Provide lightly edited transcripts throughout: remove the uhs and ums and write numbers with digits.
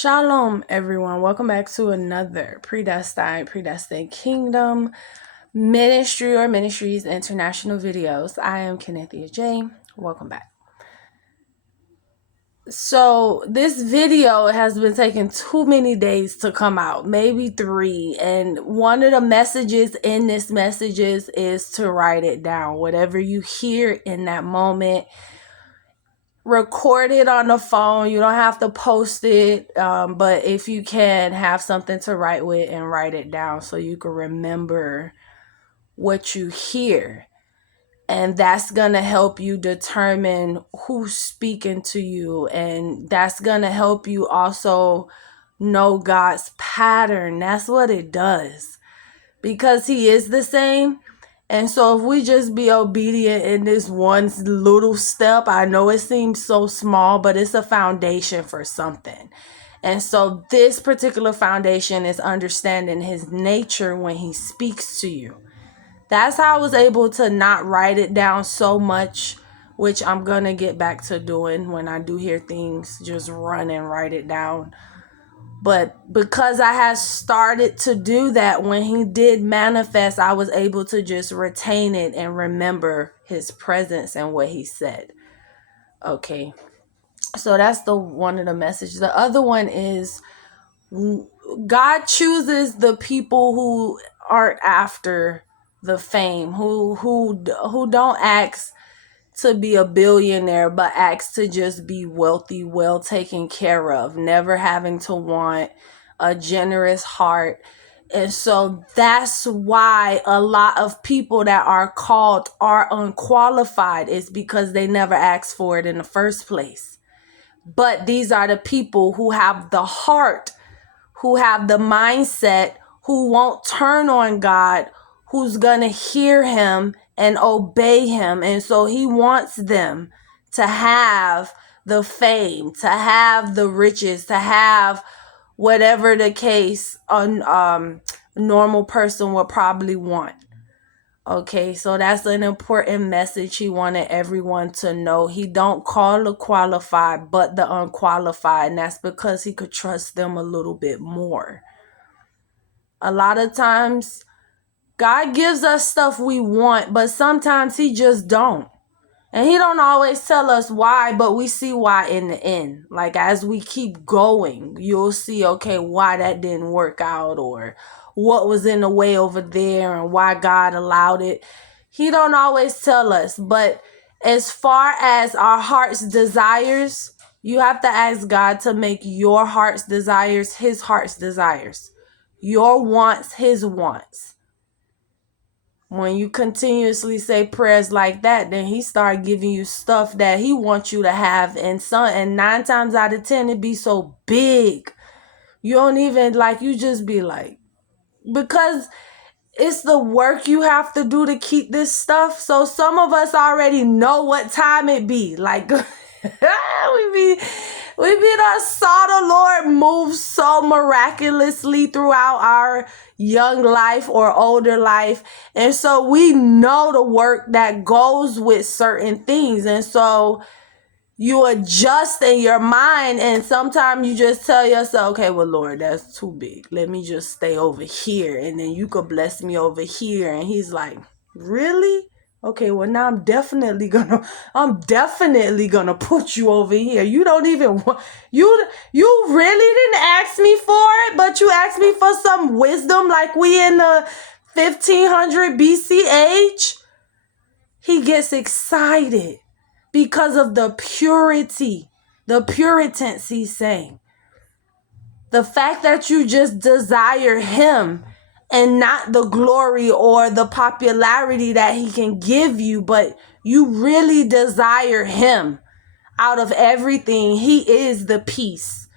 Shalom, everyone. Welcome back to another Predestined Kingdom Ministry or Ministries International videos. I am Kennethia J. Welcome back. So this video has been taking too many days to come out, maybe 3. And one of the messages in this messages is to write it down. Whatever you hear in that moment, record it on the phone. You don't have to post it, but if you can, have something to write with and write it down so you can remember what you hear. And that's going to help you determine who's speaking to you, and that's going to help you also know God's pattern. That's what it does, because he is the same. And so if we just be obedient in this one little step, I know it seems so small, but it's a foundation for something. And so this particular foundation is understanding his nature when he speaks to you. That's how I was able to not write it down so much, which I'm going to get back to doing when I do hear things, just run and write it down. But because I had started to do that, when he did manifest, I was able to just retain it and remember his presence and what he said. Okay. So that's one of the messages. The other one is God chooses the people who aren't after the fame, who don't ask to be a billionaire, but acts to just be wealthy, well taken care of, never having to want, a generous heart. And so that's why a lot of people that are called are unqualified, is because they never asked for it in the first place. But these are the people who have the heart, who have the mindset, who won't turn on God, who's going to hear him and obey him. And so he wants them to have the fame, to have the riches, to have whatever the case a normal person would probably want. Okay, so that's an important message he wanted everyone to know. He don't call the qualified, but the unqualified. And that's because he could trust them a little bit more. A lot of times, God gives us stuff we want, but sometimes he just don't. And he don't always tell us why, but we see why in the end. Like as we keep going, you'll see, okay, why that didn't work out, or what was in the way over there and why God allowed it. He don't always tell us, but as far as our heart's desires, you have to ask God to make your heart's desires his heart's desires. Your wants his wants. When you continuously say prayers like that, then he start giving you stuff that he wants you to have. And 9 times out of 10, it be so big. You don't even you just be like, because it's the work you have to do to keep this stuff. So some of us already know what time it be. Like we done saw the Lord move so miraculously throughout our young life or older life. And so we know the work that goes with certain things. And so you adjust in your mind, and sometimes you just tell yourself, okay, well, Lord, that's too big. Let me just stay over here, and then you could bless me over here. And he's like, really? Okay, well, now I'm definitely gonna put you over here. You don't even want, you really didn't ask me for it, but you asked me for some wisdom like we in the 1500 BC age. He gets excited because of the purity, the Puritans, he's saying. The fact that you just desire him and not the glory or the popularity that he can give you, but you really desire him out of everything. He is the peace.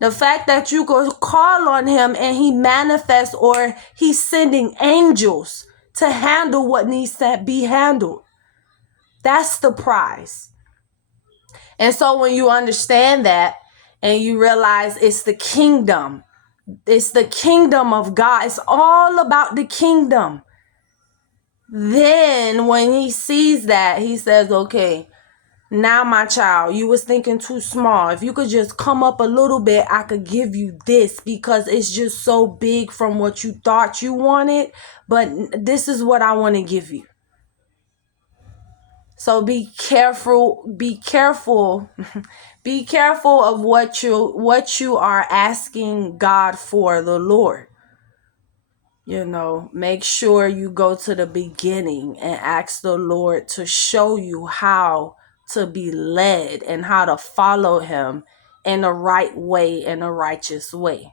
The fact that you go call on him and he manifests, or he's sending angels to handle what needs to be handled. That's the prize. And so when you understand that and you realize it's the kingdom of God, it's all about the kingdom. Then when he sees that, he says, okay, Now, my child, you was thinking too small. If you could just come up a little bit, I could give you this, because it's just so big from what you thought you wanted. But this is what I want to give you. So be careful, be careful, be careful of what you are asking God for, the Lord. Make sure you go to the beginning and ask the Lord to show you how to be led and how to follow him in the right way, in a righteous way.